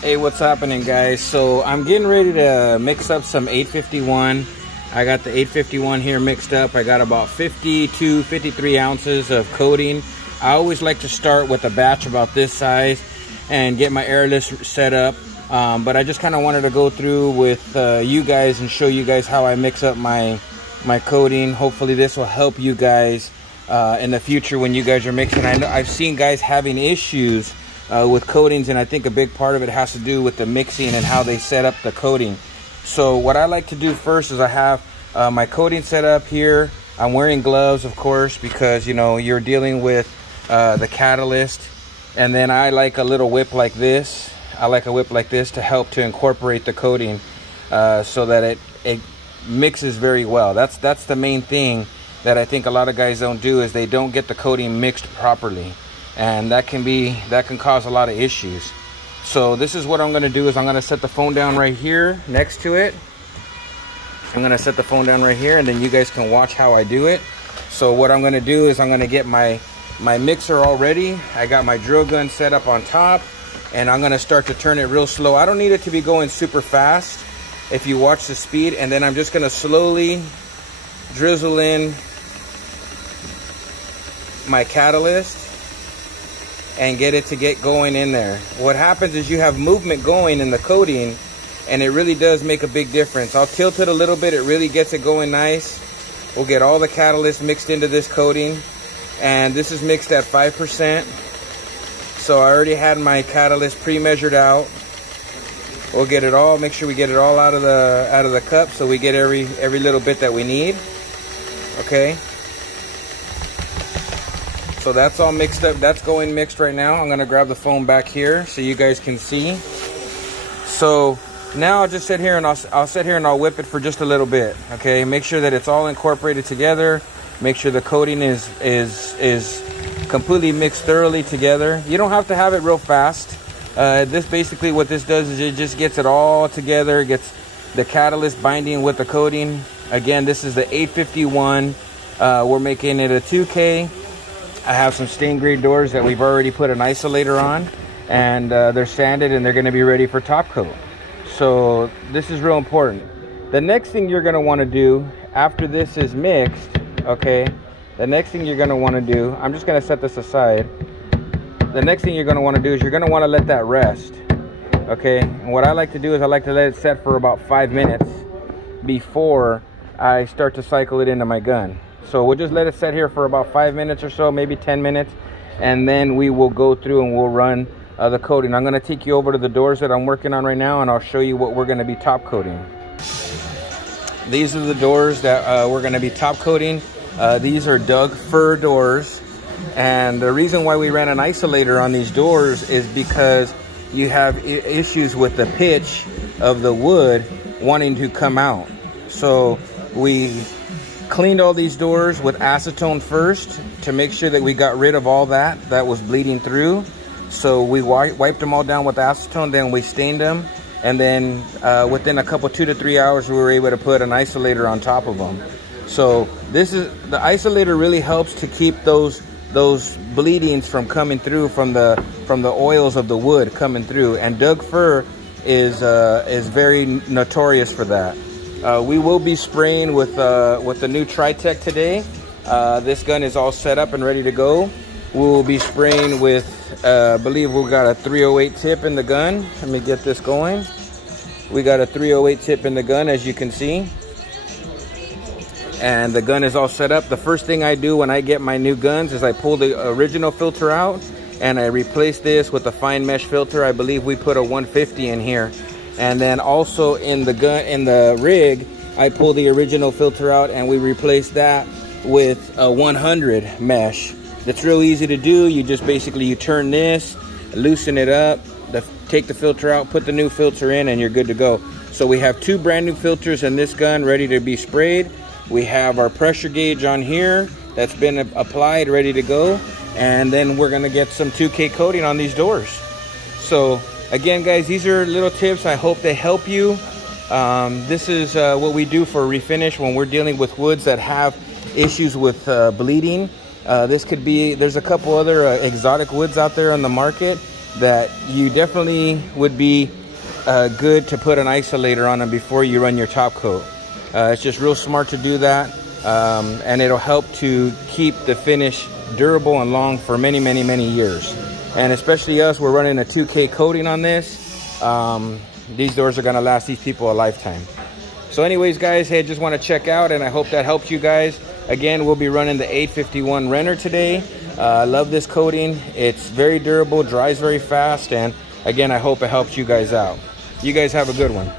Hey, what's happening, guys? So I'm getting ready to mix up some 851. I got the 851 here mixed up. I got about 52, 53 ounces of coating. I always like to start with a batch about this size and get my airless set up. But I just kind of wanted to go through with you guys and show you guys how I mix up my coating. Hopefully this will help you guys in the future when you guys are mixing. I know I've seen guys having issues with coatings, and I think a big part of it has to do with the mixing and how they set up the coating. So what I like to do first is I have my coating set up here. I'm wearing gloves, of course, because you know you're dealing with the catalyst. And then I like a little whip like this. I like a whip like this to help to incorporate the coating so that it mixes very well. That's the main thing that I think a lot of guys don't do, is they don't get the coating mixed properly. And that can cause a lot of issues. So this is what I'm gonna do, is I'm gonna set the phone down right here next to it. I'm gonna set the phone down right here, and then you guys can watch how I do it. So what I'm gonna do is I'm gonna get my mixer all ready. I got my drill gun set up on top, and I'm gonna start to turn it real slow. I don't need it to be going super fast if you watch the speed. And then I'm just gonna slowly drizzle in my catalyst and get it to get going in there. What happens is you have movement going in the coating, and it really does make a big difference. I'll tilt it a little bit, it really gets it going nice. We'll get all the catalyst mixed into this coating, and this is mixed at 5%. So I already had my catalyst pre-measured out. We'll get it all, make sure we get it all out of the cup, so we get every little bit that we need. Okay. So that's all mixed up. That's going mixed right now. I'm gonna grab the phone back here so you guys can see. So now I'll just sit here and I'll sit here and I'll whip it for just a little bit. Okay, make sure that it's all incorporated together. Make sure the coating is completely mixed thoroughly together. You don't have to have it real fast. This basically, what this does is it just gets it all together, gets the catalyst binding with the coating. Again, this is the 851. We're making it a 2K. I have some stain grade doors that we've already put an isolator on, and they're sanded and they're going to be ready for top coat. So this is real important. The next thing you're going to want to do after this is mixed, okay, the next thing you're going to want to do, I'm just going to set this aside. The next thing you're going to want to do is you're going to want to let that rest. Okay, and what I like to do is I like to let it set for about 5 minutes before I start to cycle it into my gun. So we'll just let it set here for about 5 minutes or so, maybe 10 minutes, and then we will go through and we'll run the coating. I'm going to take you over to the doors that I'm working on right now, and I'll show you what we're going to be top coating. These are the doors that we're going to be top coating. These are Doug fir doors, and the reason why we ran an isolator on these doors is because you have issues with the pitch of the wood wanting to come out. So we cleaned all these doors with acetone first to make sure that we got rid of all that was bleeding through. So we wiped them all down with acetone, then we stained them, and then within a couple 2 to 3 hours we were able to put an isolator on top of them. So this is, the isolator really helps to keep those bleedings from coming through from the oils of the wood coming through, and Doug fir is very notorious for that. We will be spraying with the new Tri-Tech today. This gun is all set up and ready to go. We will be spraying with, I believe we've got a 308 tip in the gun. Let me get this going. We got a 308 tip in the gun, as you can see. And the gun is all set up. The first thing I do when I get my new guns is I pull the original filter out and I replace this with a fine mesh filter. I believe we put a 150 in here. And then also in the gun, in the rig, I pull the original filter out and we replace that with a 100 mesh. That's real easy to do. You just basically, you turn this, loosen it up, take the filter out, put the new filter in, and you're good to go. So we have 2 brand new filters in this gun ready to be sprayed. We have our pressure gauge on here that's been applied, ready to go. And then we're gonna get some 2K coating on these doors. So again, guys, these are little tips. I hope they help you. This is what we do for refinish when we're dealing with woods that have issues with bleeding. This could be, there's a couple other exotic woods out there on the market that you definitely would be good to put an isolator on them before you run your top coat. It's just real smart to do that, and it'll help to keep the finish durable and long for many, many, many years. And especially us, we're running a 2K coating on this. These doors are gonna last these people a lifetime. So anyways, guys, hey, I just want to check out, and I hope that helps you guys. Again, we'll be running the 851 Renner today. I love this coating. It's very durable, dries very fast, and again, I hope it helps you guys out. You guys have a good one.